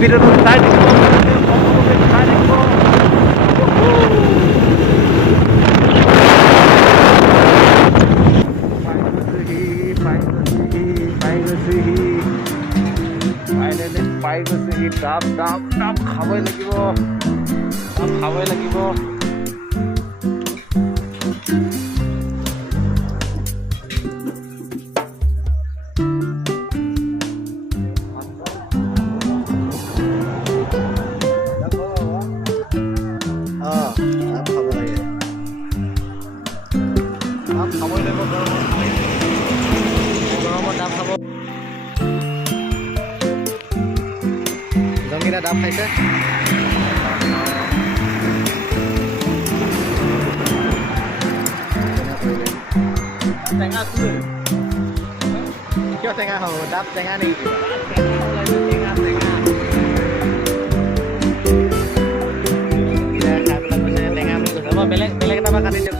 ভিডিঅ'টো চাই থাকিব সকলোকে চাই থাকিব পাই গৈছেহি ডাব ডাব ডাব খাবই লাগিব ডাব খাবই লাগিব জংগীরা ডাব খাইছে টেঙা কিয় টেঙা হ'ব ডাব টেঙা নেকি টেঙা বুলি কৈছে মই বেলেগ বেলেগ এটা কাটি দিয়ক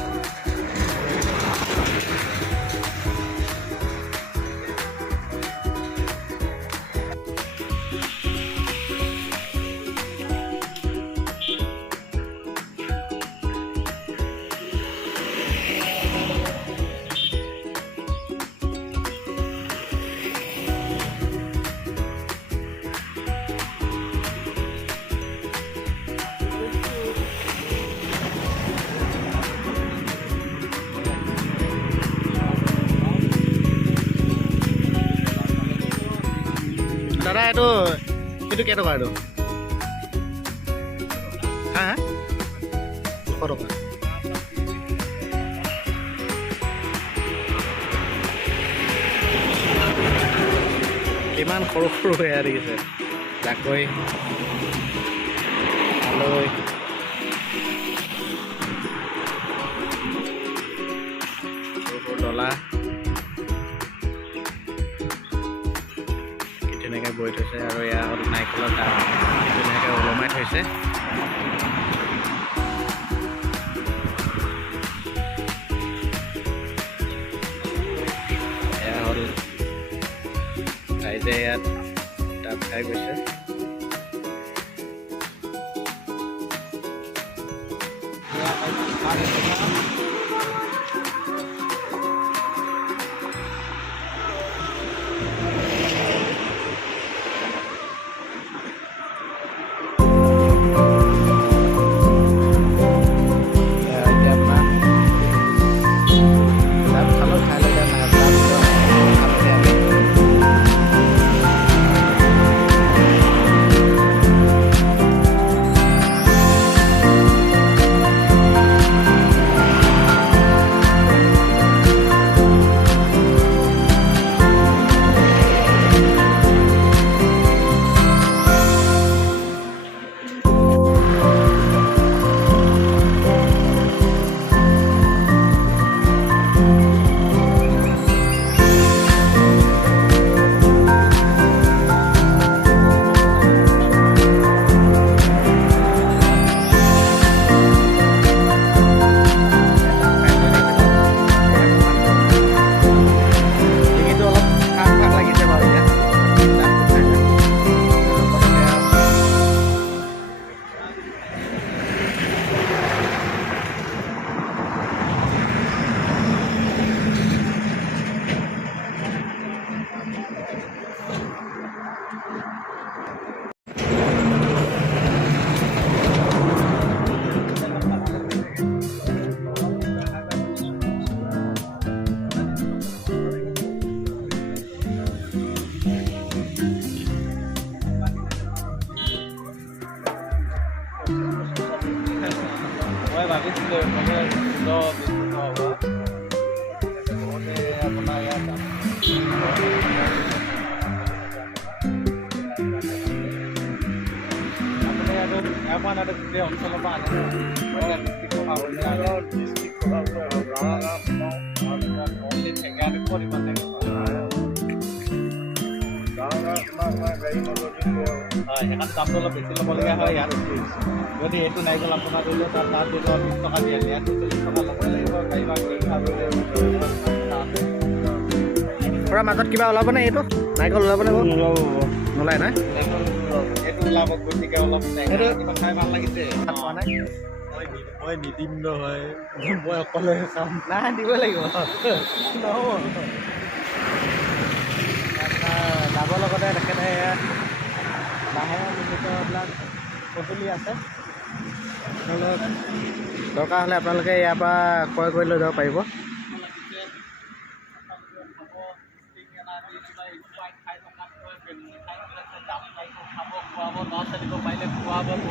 দাদা এইটো কেইটকা এইটো হা 100 টকা কিমান সৰু সৰু এয়া দেখিছে জাকৈ আলৈ সৰু সৰু ডলা ধুনীয়াকৈ বৈ থৈছে আৰু এয়া হ'ল নাৰিকলৰ ডাব ধুনীয়াকৈ ওলমাই থৈছে এয়া হ'ল ৰাইজে ইয়াত ডাব খাই গৈছে দামটো অলপ বেছি ল'বলগীয়া হয় ইয়াত যদি এইটো নাৰিকল আপোনাৰ ধৰি লওক তাত ধৰি লওক 20 টকা দিয়ে ইয়াত 40 টকা ল'ব লাগিব গাড়ী পৰা মাজত কিবা ওলাবনে এইটো নাৰিকল ওলাবনে নোলাব নোলায় নাই এইটো ওলাব গতিকে অলপ টেঙা খাই ভাল লাগিছে। খোৱা নাই মই নিদিম নহয়, মই অকলে খাম। নাই দিব লাগিব নহ'ব। আপোনাৰ ডাবৰ লগতে তেখেতে বাঁহেৰে নিৰ্মিত এইবিলাক সঁজুলি আছে। ধৰক দৰকাৰ হ'লে আপোনালোকে ইয়াৰ পৰা ক্ৰয় কৰি লৈ যাব পাৰিব। খাব খুৱাব ল'ৰা ছোৱালীক পাৰিলে খুৱাব।